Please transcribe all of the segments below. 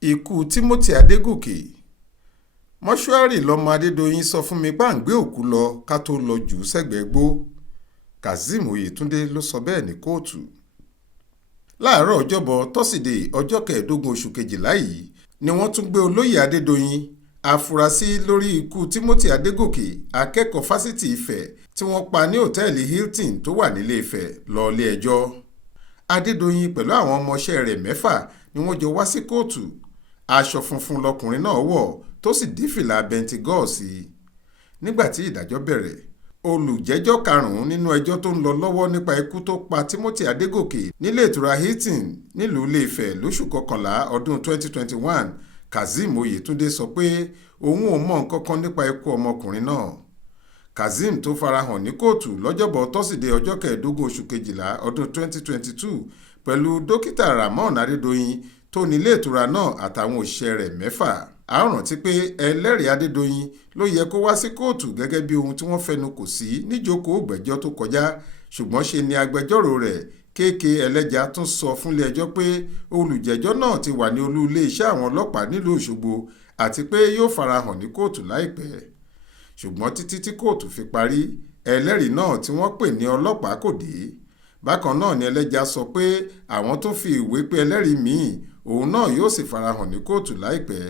ikú Timothy Adégòkè. mọ́ṣúárì lọmọ Adédoyin sọ fún mi bá ń gbé òkú lọ ká tó lọ jù ú sẹ́gbẹ̀ẹ́ gbó. Kazeem Oyètúndé ló sọ bẹ́ẹ̀ ní kóòtù. láàárọ̀ ọjọ́bọ̀ tọ́sídẹ̀ẹ́ ọjọ́ 15 oṣù kejìlá yìí ni wọ́n tún gbé olóyè Adédoyin afurasí lórí ikú Timothy Adégòkè akẹ́kọ̀ọ́ fásitì Ifẹ̀ tí wọ́n pa ní òtẹ́ẹ̀lì Hilton tó wà nílé Ifẹ̀ lọ ilé ẹjọ́. Adédoyin pẹ̀lú àwọn ọmọọṣẹ́ rẹ̀ 6 ni wọ́n jọ wá sí kóòtù. aṣọ funfun lọkùnrin náà wọ̀ tó sì dé fìlà bẹntigọ́ọ̀ sí i. nígbà tí ìdájọ́ bẹ̀rẹ̀, olùjẹ́jọ́ 5 nínú ẹjọ́ tó ń lọ lọ́wọ́ nípa ikú tó pa Timothy Adégòkè nílé ìtura Hilton nílùú Ilé-Ifẹ̀ lóṣù kọkànlá ọdún 2021 Kazeem Oyètúndé sọ pé òun ò mọ nǹkan kan nípa ikú ọmọkùnrin náà. Kazeem tó farahàn ní kóòtù lọ́jọ́bọ̀ tọ́sídẹ̀ẹ́ ọjọ́ 15 oṣù kejìlá ọdún 2022 pẹ̀lú dókítà Ramon Adédoyin tó nílé ìtura náà àtàwọn òṣìṣẹ́ rẹ̀ 6. a rántí pé ẹlẹ́rìí Adédoyin ló yẹ kó wá sí kóòtù gẹ́gẹ́ bí ohun tí wọ́n fẹnu kò sí níjókòó ìgbẹ́jọ́ tó kọjá, ṣùgbọ́n ṣe ni agbẹjọ́rò rẹ̀ kéèké ẹlẹ́jà tún sọ fúnlé ẹjọ́ pé olùjẹ́jọ́ náà ti wà ní olú ilé-iṣẹ́ àwọn ọlọ́pàá nílùú Òṣogbo àti pé yóò farahàn ní kóòtù láìpẹ́. ṣùgbọ́n títí tí kóòtù fi parí, ẹlẹ́rìí náà tí wọ́n pè ní ọlọ́pàá kò dé. bákan náà ni ẹlẹ́jà sọ pé àwọn tún fi ìwé pè ẹlẹ́rìí míì, òun náà yóò sì farahàn ní kóòtù láìpẹ́.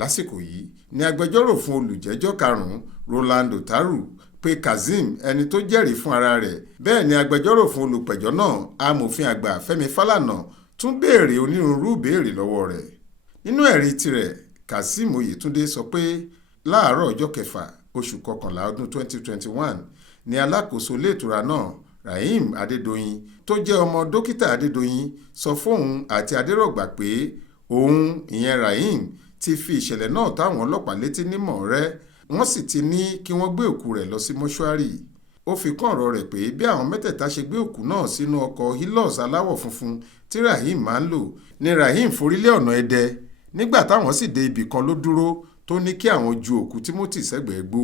lásìkò yìí ni agbẹjọ́rò fún olùjẹ́jọ́ 5 Roland Otaru pé Kazeem ẹni tó jẹ́rìí fún ara rẹ̀. bẹ́ẹ̀ ni agbẹjọ́rò fún olùpẹ̀jọ́ náà amòfin àgbà Fẹ́mi Fálànà tún béèrè onírúurú ìbéèrè lọ́wọ́ rẹ̀. nínú ẹ̀rí tirẹ̀, Kazeem Oyètúndé sọ pé láàárọ̀ ọjọ́ 6 oṣù kọkànlá ọdún 2021 ni alákòóso ilé ìtura náà Rahim Adédoyin tó jẹ́ ọmọ dókítà Adédoyin sọ fóun àti Adérọ̀gbà pé òun, ìyẹn Rahim, ti fi ìṣẹ̀lẹ̀ náà táwọn ọlọ́pàá létí nímọ̀ rẹ́, wọ́n sì ti ní kí wọ́n gbé òkú rẹ̀ lọ sí mọ́ṣúárì. ó fi kún ọ̀rọ̀ rẹ̀ pé bí àwọn mẹ́tẹ̀ẹ̀ta ṣe gbé òkú náà sínú ọkọ̀ Hilux aláwọ̀ funfun tí Rahim máa ń lò ni Rahim forílé ọ̀nà Ẹdẹ. nígbà táwọn sì dé ibì kan ló dúró tó ní kí àwọn ju òkú Timothy sẹ́gbẹ̀ẹ́ gbó.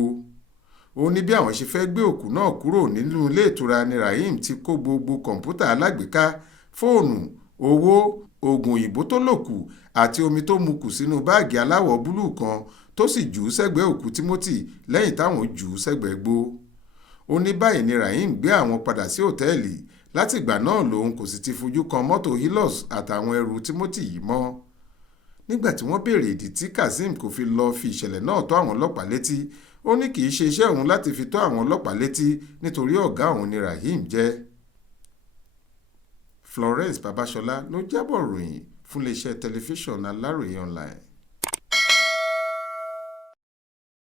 ó ní bí àwọn ṣe fẹ́ gbé òkú náà kúrò nínú ilé ìtura ni Rahim ti kó gbogbo kọ̀ǹpútà alágbèéká, fóònù, owó, oògùn òyìnbó tó lòkù àti omi tó mu kù sínú báàgì aláwọ̀ búlúù kan tó sì jù ú sẹ́gbẹ̀ẹ́ òkú Timothy lẹ́yìn táwọn jù ú sẹ́gbẹ̀ẹ́ gbó. ó ní báyìí ni Rahim gbé àwọn padà sí òtẹ́ẹ̀lì. látìgbà náà lòun kò sì ti fojú kan mọ́tò Hilux àtàwọn ẹrù Timothy yìí mọ́. nígbà tí wọ́n béèrè ìdí tí Kazeem kò fi lọ fi ìṣẹ̀lẹ̀ náà tó àwọn ọlọ́pàá létí, ó ní kì í ṣe iṣẹ́ òun láti fi tó àwọn ọlọ́pàá létí nítorí ọ̀gá òun ni Rahim jẹ́. Florence Babasola ló jábọ̀ ròyìn fún iléeṣẹ́ tẹlifíṣàn Aláròye online.